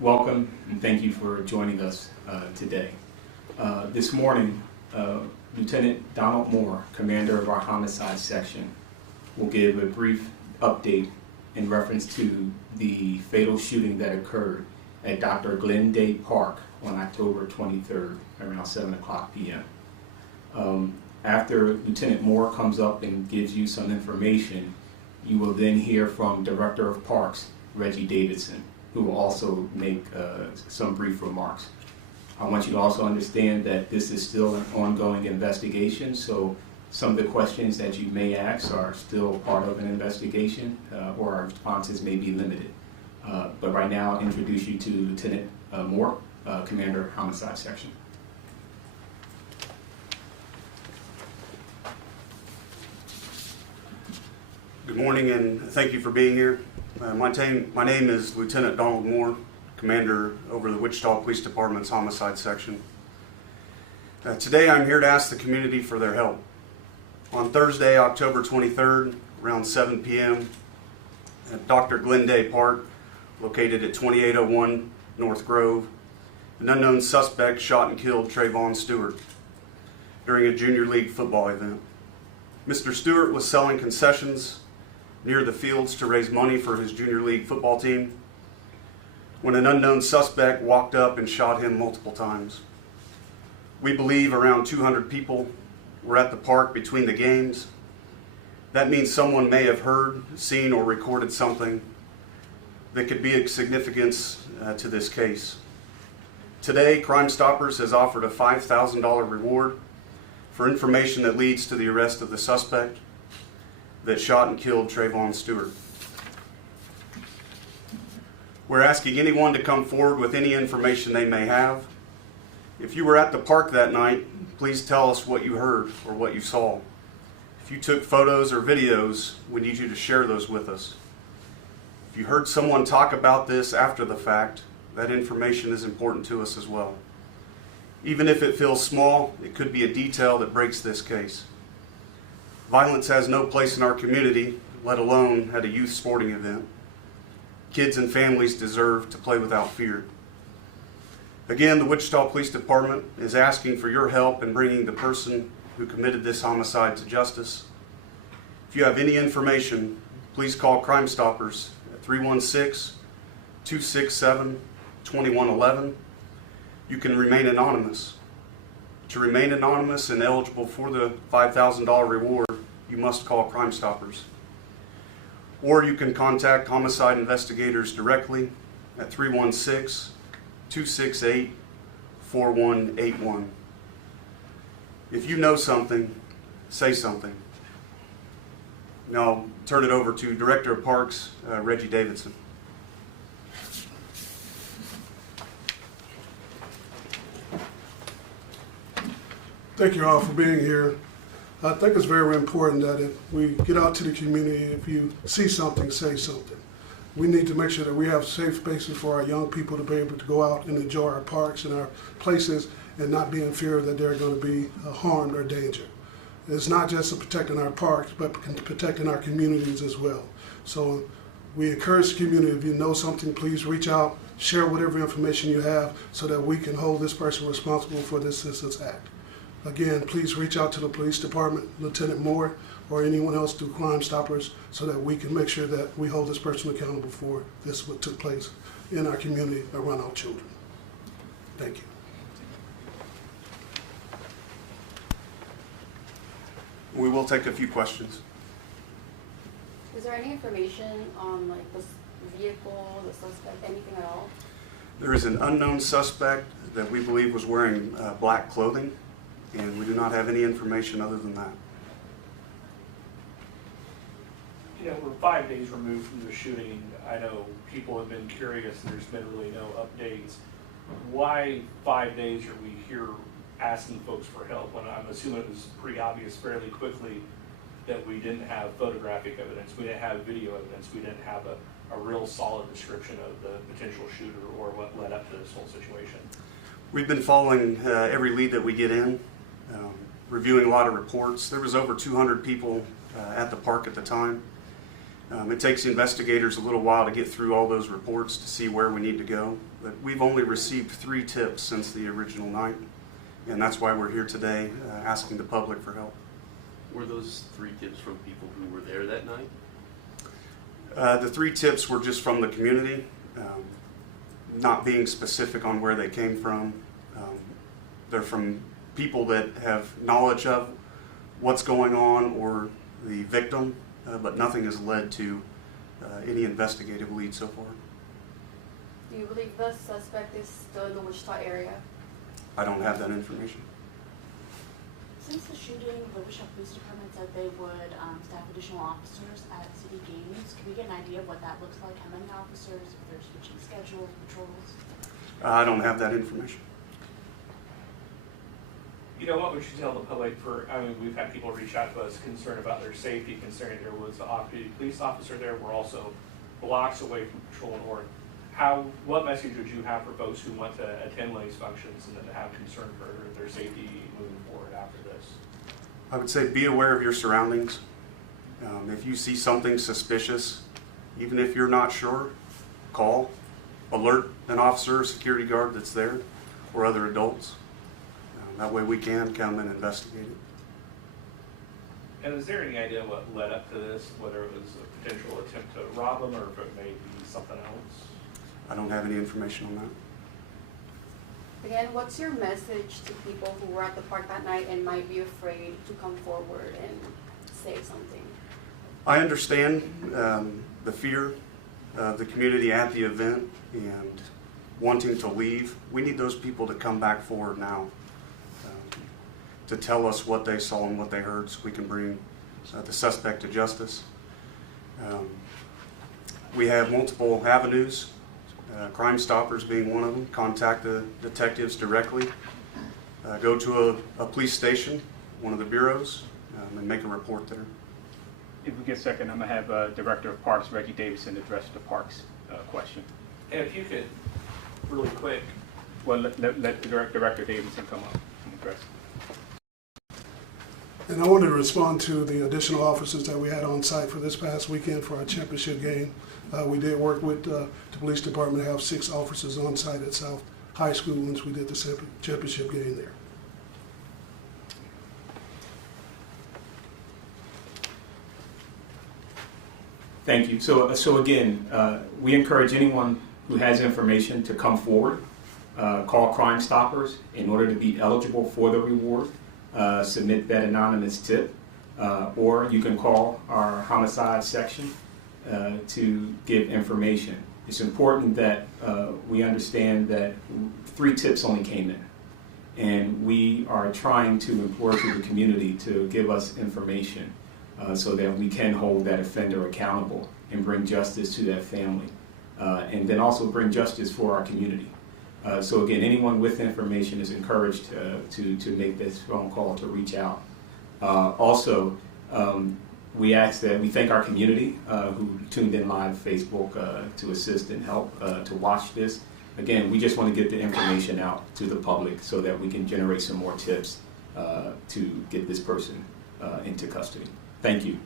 Welcome and thank you for joining us today. This morning, Lieutenant Donald Moore, commander of our homicide section, will give a brief update in reference to the fatal shooting that occurred at Dr. Glen Dey Park on October 23rd around 7 o'clock p.m. After Lieutenant Moore comes up and gives you some information, you will then hear from Director of Parks, Reggie Davidson, who will also make some brief remarks. I want you to also understand that this is still an ongoing investigation, so some of the questions that you may ask are still part of an investigation, or our responses may be limited. But right now, I'll introduce you to Lieutenant Moore, Commander, Homicide Section. Good morning and thank you for being here. My name is Lieutenant Donald Moore, Commander over the Wichita Police Department's Homicide Section. Today I'm here to ask the community for their help. On Thursday, October 23rd, around 7 p.m. at Dr. Glen Dey Park, located at 2801 North Grove, an unknown suspect shot and killed Trayvon Stewart during a junior league football event. Mr. Stewart was selling concessions near the fields to raise money for his junior league football team when an unknown suspect walked up and shot him multiple times. We believe around 200 people were at the park between the games. That means someone may have heard, seen, or recorded something that could be of significance to this case. Today, Crime Stoppers has offered a $5,000 reward for information that leads to the arrest of the suspect that shot and killed Trayvon Stewart. We're asking anyone to come forward with any information they may have. If you were at the park that night, please tell us what you heard or what you saw. If you took photos or videos, we need you to share those with us. If you heard someone talk about this after the fact, that information is important to us as well. Even if it feels small, it could be a detail that breaks this case. Violence has no place in our community, let alone at a youth sporting event. Kids and families deserve to play without fear. Again, the Wichita Police Department is asking for your help in bringing the person who committed this homicide to justice. If you have any information, please call Crime Stoppers at 316-267-2111. You can remain anonymous. To remain anonymous and eligible for the $5,000 reward, you must call Crime Stoppers. Or you can contact homicide investigators directly at 316-268-4181. If you know something, say something. Now I'll turn it over to Director of Parks, Reggie Davidson. Thank you all for being here. I think it's very important that if we get out to the community, if you see something, say something. We need to make sure that we have safe spaces for our young people to be able to go out and enjoy our parks and our places and not be in fear that they're going to be harmed or danger. It's not just protecting our parks, but protecting our communities as well. So we encourage the community, if you know something, please reach out, share whatever information you have so that we can hold this person responsible for this Citizens Act. Again, please reach out to the police department, Lieutenant Moore, or anyone else through Crime Stoppers so that we can make sure that we hold this person accountable for this what took place in our community around our children. Thank you. We will take a few questions. Is there any information on like the vehicle, the suspect, anything at all? There is an unknown suspect that we believe was wearing black clothing, and we do not have any information other than that. You know, we're 5 days removed from the shooting. I know people have been curious and there's been really no updates. Why 5 days are we here asking folks for help when I'm assuming it was pretty obvious fairly quickly that we didn't have photographic evidence, we didn't have video evidence, we didn't have a real solid description of the potential shooter or what led up to this whole situation? We've been following every lead that we get in, reviewing a lot of reports. There was over 200 people at the park at the time. It takes investigators a little while to get through all those reports to see where we need to go, but we've only received 3 tips since the original night, and that's why we're here today asking the public for help. Were those 3 tips from people who were there that night? The 3 tips were just from the community, not being specific on where they came from. They're from people that have knowledge of what's going on or the victim, but nothing has led to any investigative lead so far. Do you believe the suspect is still in the Wichita area? I don't have that information. Since the shooting, the Wichita Police Department said they would staff additional officers at city games. Can we get an idea of what that looks like? How many officers, if they're switching schedules, patrols? I don't have that information. You know, what would you tell the public we've had people reach out to us concerned about their safety, concerning there was an off-duty police officer there. We're also blocks away from Patrol North. What message would you have for folks who want to attend one of these functions and then have concern for their safety moving forward after this? I would say be aware of your surroundings. If you see something suspicious, even if you're not sure, call, alert an officer or security guard that's there or other adults. That way we can come and investigate it. And is there any idea what led up to this, whether it was a potential attempt to rob them or if it may be something else? I don't have any information on that. Again, what's your message to people who were at the park that night and might be afraid to come forward and say something? I understand the fear of the community at the event and wanting to leave. We need those people to come back forward now to tell us what they saw and what they heard so we can bring the suspect to justice. We have multiple avenues, Crime Stoppers being one of them. Contact the detectives directly. Go to a police station, one of the bureaus, and make a report there. If we get a second, I'm going to have Director of Parks, Reggie Davidson, address the Parks question. And if you could, really quick, Well, let Director Davidson come up and address it. And I wanted to respond to the additional officers that we had on site for this past weekend for our championship game. We did work with the police department to have 6 officers on site at South High School once we did the championship game there. Thank you. So again, we encourage anyone who has information to come forward, call Crime Stoppers in order to be eligible for the reward. Submit that anonymous tip, or you can call our homicide section to give information. It's important that we understand that 3 tips only came in, and we are trying to implore to the community to give us information so that we can hold that offender accountable and bring justice to that family, and then also bring justice for our community. So again, anyone with information is encouraged to make this phone call, to reach out. Also, we thank our community who tuned in live Facebook to assist and help to watch this. Again, we just want to get the information out to the public so that we can generate some more tips to get this person into custody. Thank you.